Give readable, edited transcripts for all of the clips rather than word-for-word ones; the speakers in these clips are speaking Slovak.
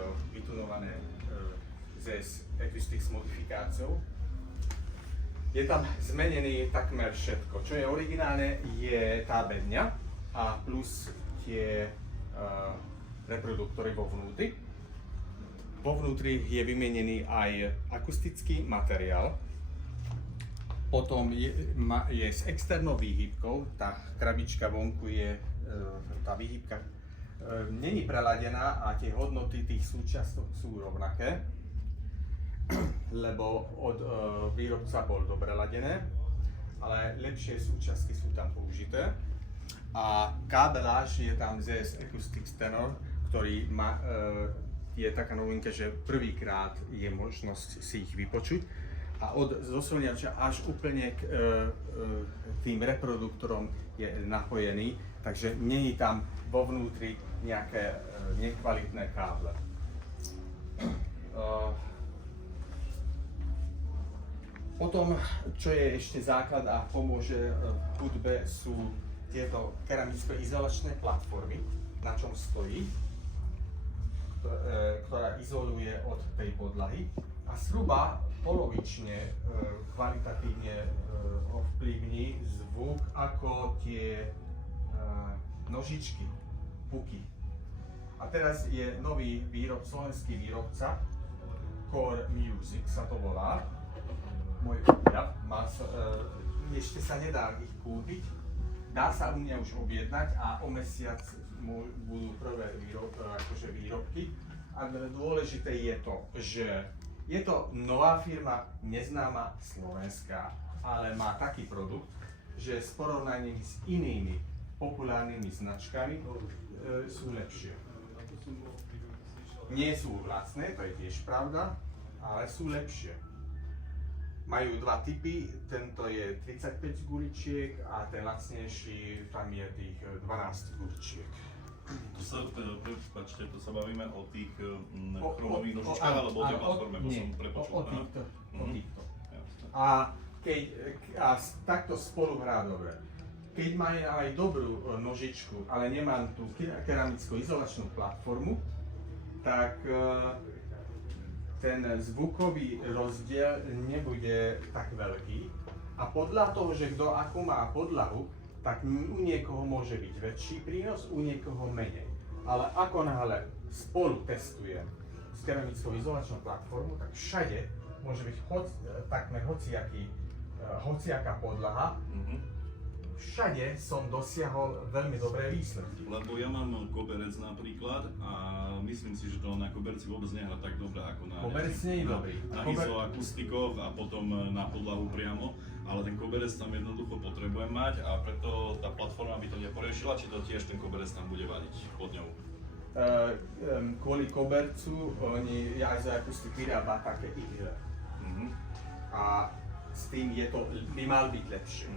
štúdio vytunované s Acoustics modifikáciou. Je tam zmenený takmer všetko. Čo je originálne, je tá bedňa a plus tie reproduktory vo vnútri. Vo vnútri je vymenený aj akustický materiál. Potom je s externou výhybkou, tá krabička vonku je, tá výhybka není preladená a tie hodnoty tých súčiastok sú rovnaké, lebo od výrobca bol dobre ladené, ale lepšie súčiastky sú tam použité. A kábeláž je tam ZS Acoustics Tenor, ktorý je taká novinka, že prvýkrát je možnosť si ich vypočuť. A od zosilňača až úplne k tým reproduktorom je napojený, takže nie je tam vo vnútri nejaké nekvalitné káble. Potom, čo je ešte základ a pomôže hudbe, sú tieto keramicko-izolačné platformy, na čom stojí, ktorá izoluje od tej podlahy a zhruba polovične kvalitatívne ovplyvní zvuk ako tie nožičky, puky. A teraz je nový slovenský výrobca, Core Music sa to volá. Môj objav, ešte sa nedá ich kúpiť, dá sa u mňa už objednať a o mesiac budú prvé výrobky. A dôležité je to, že je to nová firma, neznáma slovenská, ale má taký produkt, že s porovnaním s inými populárnymi značkami sú lepšie. Nie sú lacné, to je tiež pravda, ale sú lepšie. Majú dva typy, tento je 35 guličiek a ten lacnejší, tam je tých 12 guličiek. To sa bavíme o tých chromových nožičkách alebo o tej platforme, bo som prepočul. O týchto. A takto spolu hrá dobre. Keď má aj dobrú nožičku, ale nemám tú keramickú izolačnú platformu, tak ten zvukový rozdiel nebude tak veľký. A podľa toho, že kto akú má podlahu, tak u niekoho môže byť väčší prínos, u niekoho menej. Ale ako náhle spolu testujem s keramickou izolačnou platformou, tak všade môže byť takmer hociaká podlaha. Všade som dosiahol veľmi dobré výsledky. Lebo ja mám koberec napríklad a myslím si, že to na koberci vôbec nehrá tak dobre ako na izoakustikoch a potom na podlahu priamo. Ale ten koberec tam jednoducho potrebujem mať a preto tá platforma by to neporiešila, či to tiež ten koberec tam bude vadiť pod ňou? Kvôli kobercu izoakustik vyrába také ihle. A s tým by mal byť lepšie.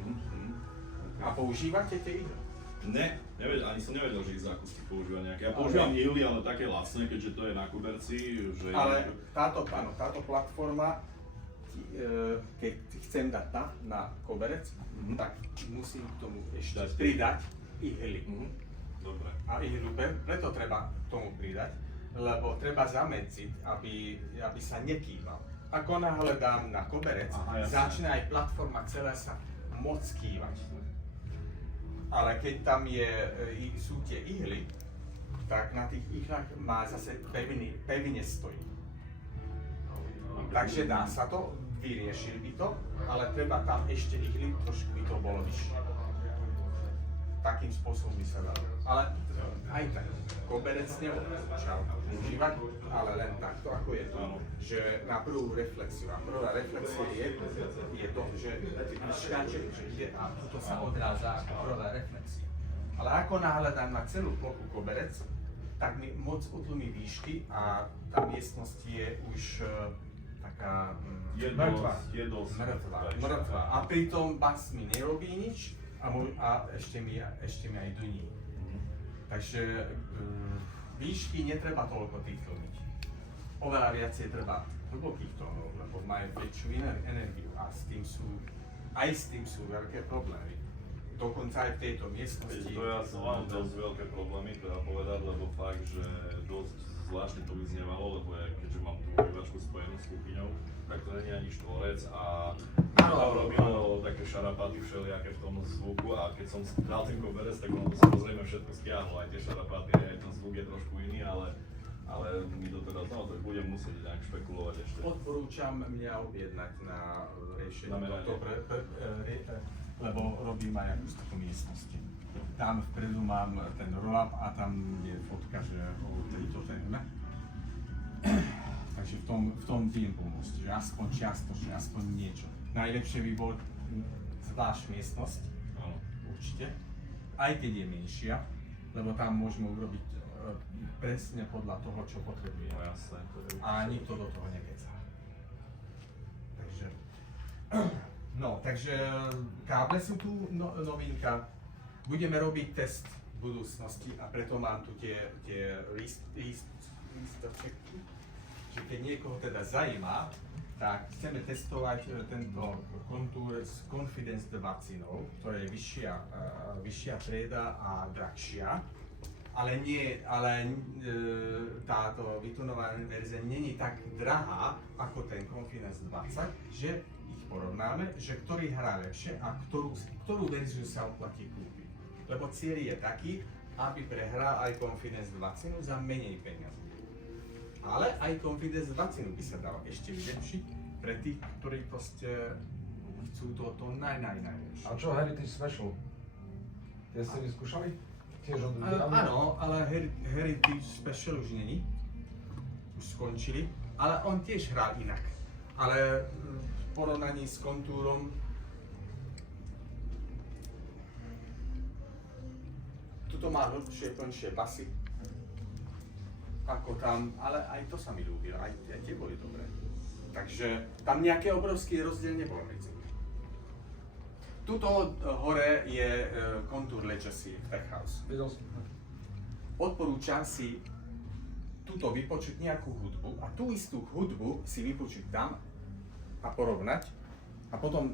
A používate tie ihly? Ne, ani som nevedel, že izoakustik používa nejaké. Ja používam ihly, ale také lacné, keďže to je na koberci. Že ale táto platforma, keď chcem dať na koberec, tak musím k tomu ešte pridať ihly. Dobre. A ihlu preto treba k tomu pridať, lebo treba zamedziť, aby sa nekýval. Ako náhle dám na koberec, začne aj platforma celá sa moc kývať. Ale keď tam sú tie ihly, tak na tých ihlách má zase pevne stojí. Takže dá sa to, vyriešil by to, ale treba tam ešte ihly, trošku by to bolo vyššie. Takým spôsobom by sa dalo. Ale aj tak, koberec neodporúčam užívať, ale len takto, ako je to, že na prvú reflexiu. A prvá reflexia je to, že škáče, že ide a to sa odráža ako prvá reflexia. Ale ako náhle dám na celú plochu koberec, tak mi moc utlmí výšky a tá miestnosť je už taká mŕtva. A pritom bas mi nerobí nič a ešte mi aj duní. Takže výšky netreba toľko tých tlmiť. Oveľa viacej treba hlbokých tónov, lebo majú väčšiu energiu a s tým sú veľké problémy. Dokonca aj v tejto miestnosti. To ja som mám dosť veľké problémy, treba povedať, lebo fakt, že dosť zvláštne to vyznievalo, lebo keďže mám tú obývačku spojenú s kuchyňou, tak to nie je ani štvorec a to robilo také šarapaty všelijaké v tom zvuku a keď som dal ten koberec, tak ono to samozrejme všetko stiahlo, aj tie šarapaty, aj ten zvuk je trošku iný, ale mi to teda to budem musieť nejak špekulovať ešte. Odporúčam mňa objednať na riešenie Na tohto, lebo robím aj akustiku miestnosti. Tam vpredu mám ten roll-up a tam je fotka, že o tejto téme. Takže v tom viem pomôcť, že aspoň čiastočne, aspoň niečo. Najlepšie by bol zvlášť miestnosť, Áno. určite, aj keď je menšia, lebo tam môžeme urobiť presne podľa toho, čo potrebujeme. No jasné. A nikto do toho nekecá. Takže, takže káble sú tu novinka. Budeme robiť test v budúcnosti a preto mám tu tie lístočky. Že keď niekoho teda zajíma, tak chceme testovať tento kontúr s Confidence vakcínou, ktorá je vyššia trieda a drahšia. Ale táto vytunovaná verzia není tak drahá ako ten Confidence 20, že ich porovnáme, že ktorý hrá lepšie a ktorú verziu sa oplatí kúpiť. Lebo cieľ je taký, aby prehral aj Confidence vakcínu za menej peniazy. Ale aj Confidence vakcínu by sa dalo ešte vylepšiť pre tých, ktorí proste chcú to najlepšie. A čo Heritage Special? Tie ste vyskúšali? Tiež od Áno, ale Heritage Special už není. Už skončili. Ale on tiež hrá inak. Ale v porovnaní s kontúrom tuto má hĺbšie, plnšie basy. Ako tam, ale aj to sa mi ľúbilo, aj tie boli dobré. Takže tam nejaký obrovský rozdiel nebol medzi nimi. Tuto hore je kontúr Legacy Tech House. Odporúčam si tuto vypočuť nejakú hudbu a tú istú hudbu si vypočuť tam a porovnať a potom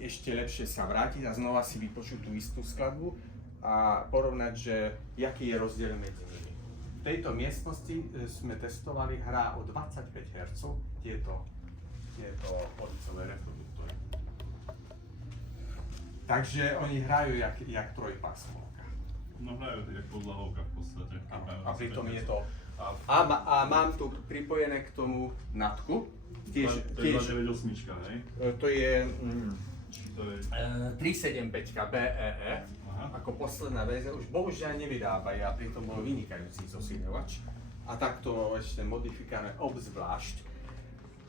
ešte lepšie sa vrátiť a znova si vypočuť tú istú skladbu a porovnať, že aký je rozdiel medzi nimi. V tejto miestnosti sme testovali hrá o 25 Hz tieto policové reproduktory. Takže oni hrajú jak trojpásmovka. No hrajú to jak podlahovka v podstate. A pritom je to... A mám tu pripojené k tomu natku. To je 298, hej? To je... To je... 375 BEE. Aha. Ako posledná verzia, už bohužiaľ nevydávajú a pritom bol vynikajúci zosíňovač. A takto ešte modifikované obzvlášť.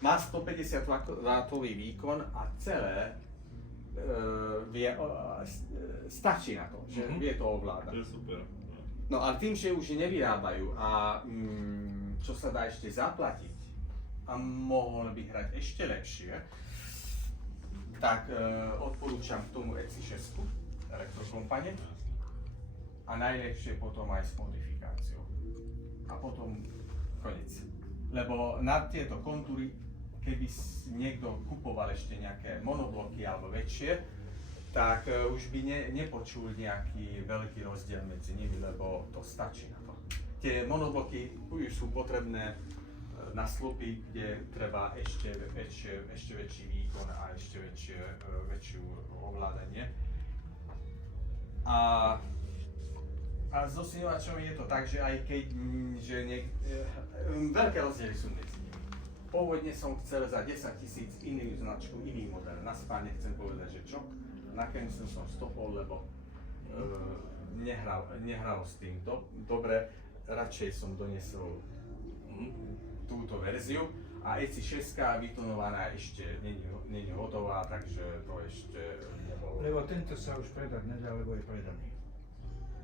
Má 150 W výkon a celé stačí na to, že vie to ovládať. To je super. No ale tým, že už nevyrábajú a čo sa dá ešte zaplatiť a mohol by hrať ešte lepšie, tak odporúčam k tomu ECI 6 elektrokompane a najlepšie potom aj s modifikáciou. A potom koniec. Lebo na tieto kontúry, keby niekto kupoval ešte nejaké monobloky alebo väčšie, tak už by nepočul nejaký veľký rozdiel medzi nimi, lebo to stačí na to. Tie monobloky už sú potrebné na slupy, kde treba ešte väčší výkon a ešte väčšiu ovládanie. A s osíňovačom je to tak, že aj keď veľké rozdiely sú medzi nimi. Pôvodne som chcel za 10 000 inú značku, iný model. Na spáne chcem povedať, že čo. Nakoniec som stopol, lebo nehralo s týmto. Dobre, radšej som doniesol túto verziu. A ECI 6 vytonovaná ešte není hotová, takže to ešte nebolo. Lebo tento sa už predať nedá, lebo je predaný.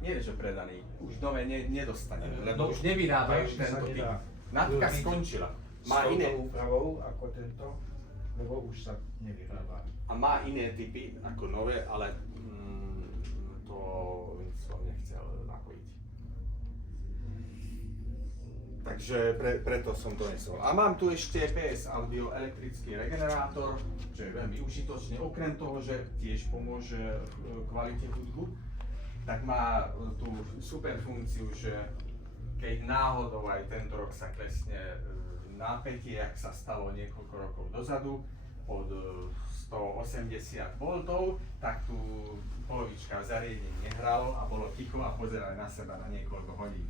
Nie je, že predaný, už nové nedostane, lebo už nevydávajú tento typ. Natka skončila. Má iné úpravou ako tento, lebo už sa nevyrába. A má iné typy ako nové, ale to som nechcel napojiť. Takže preto som to nesol. A mám tu ešte PS Audio elektrický regenerátor, čo je veľmi užitočný. Okrem toho, že tiež pomôže kvalite hudbu, tak má tú super funkciu, že keď náhodou aj tento rok sa klesne napätie, ak sa stalo niekoľko rokov dozadu, od 180 V, tak tu polovička zariadení nehralo a bolo ticho a pozerali na seba na niekoľko hodín.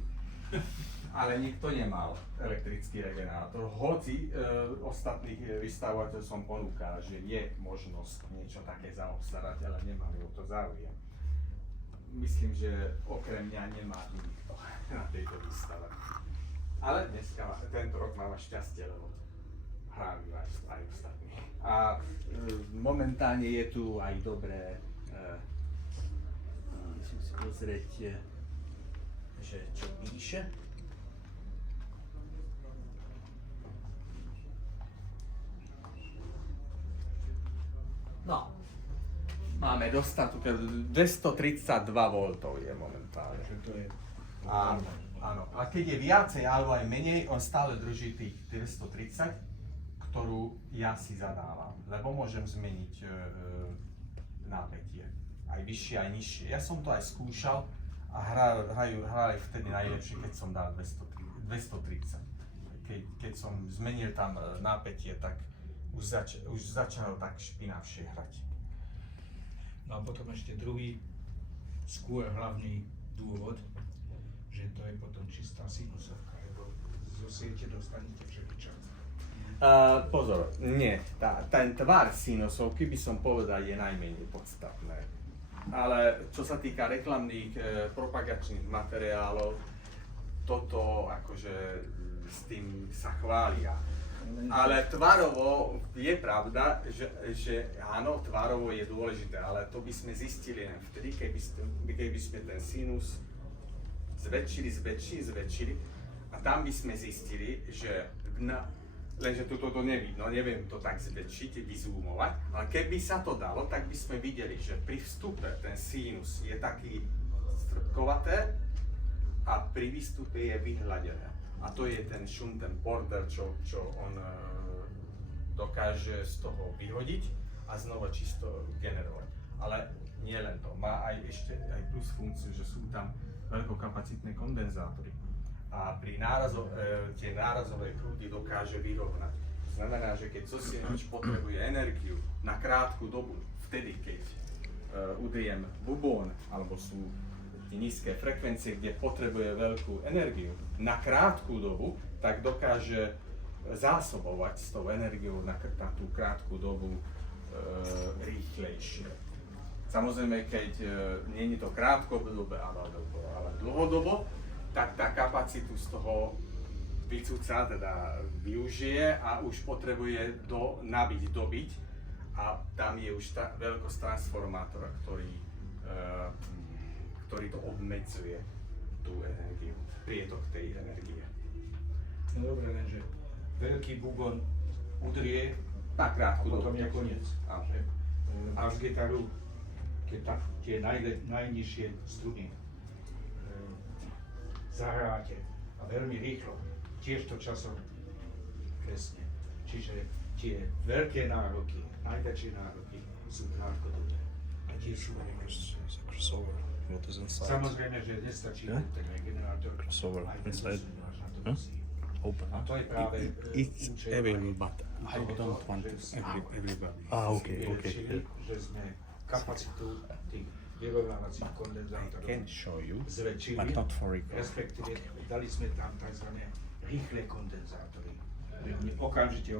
Ale nikto nemal elektrický regenerátor, hoci ostatných vystavovateľov som ponúkal, že je možnosť niečo také zaobstarať, ale nemali o to záujem. Myslím, že okrem mňa nemá nikto na tejto výstave. Ale dneska, tento rok mám šťastie, lebo hrajú aj ostatní. A momentálne je tu aj dobré, musím si pozrieť, že čo píše. No, máme dostatok, 232 V je momentálne. To je... Áno, a keď je viacej alebo aj menej, on stále drží tých 230, ktorú ja si zadávam, lebo môžem zmeniť napätie, aj vyššie, aj nižšie. Ja som to aj skúšal a hrali vtedy najlepšie, keď som dal 230. Keď som zmenil tam napätie, tak už začalo tak špinavšie hrať. No a potom ešte druhý, skôr hlavný dôvod, že to je potom čistá sinusovka, lebo zo siete dostanete všeličo. Pozor, nie, ten tvar sinusovky by som povedal je najmenej podstatné. Ale čo sa týka reklamných propagačných materiálov, toto akože s tým sa chvália. Ale tvarovo je pravda, že áno, tvarovo je dôležité, ale to by sme zistili len vtedy, keby sme ten sinus zväčšili a tam by sme zistili, že lenže to nevidno, neviem to tak zväčšiť, vyzoomovať, ale keby sa to dalo, tak by sme videli, že pri vstupe ten sinus je taký stĺpkovaté a pri výstupe je vyhľadené. A to je ten shunt, ten border, čo on dokáže z toho vyhodiť a znova čisto generovať. Ale nie len to, má aj ešte aj plus funkciu, že sú tam veľkokapacitné kondenzátory. A pri tie nárazové prúdy dokáže vyrovnať. To znamená, že keď zosielač potrebuje energiu na krátku dobu, vtedy keď udriem bubón, alebo sú nízke frekvencie, kde potrebuje veľkú energiu na krátku dobu, tak dokáže zásobovať s tou energiou na tú krátku dobu rýchlejšie. Samozrejme, keď nie je to krátkodobé, ale dlhodobo, tak tá kapacitu z toho vycúca, teda využije a už potrebuje dobiť a tam je už veľkosť transformátora, ktorý to obmedzuje, tú energiu, prietok tej energie. No dobre, lenže veľký bubon udrie Na a krátku potom dobu. je koniec. Áno. Že? Máš gitaru, keď tie najnižšie struny zahráte a veľmi rýchlo, tiež to časom klesne. Čiže tie veľké nároky, najväčšie nároky sú krátkodobé. A tie sú Crossover. What is inside? samozrejme, že nestačí Yeah? ten regenerátor. Crossover Aj ten inside. posun máš na to Huh? musí. Open. A to je práve It's účel available, aj but I tohoto, don't want že sme everybody. si vylepšili, že sme kapacitu tých vyrovnávacích I kondenzátorov can show you, zväčšili, but not for record. respektíve dali sme tam tzv. Rýchle kondenzátory. Oni okamžite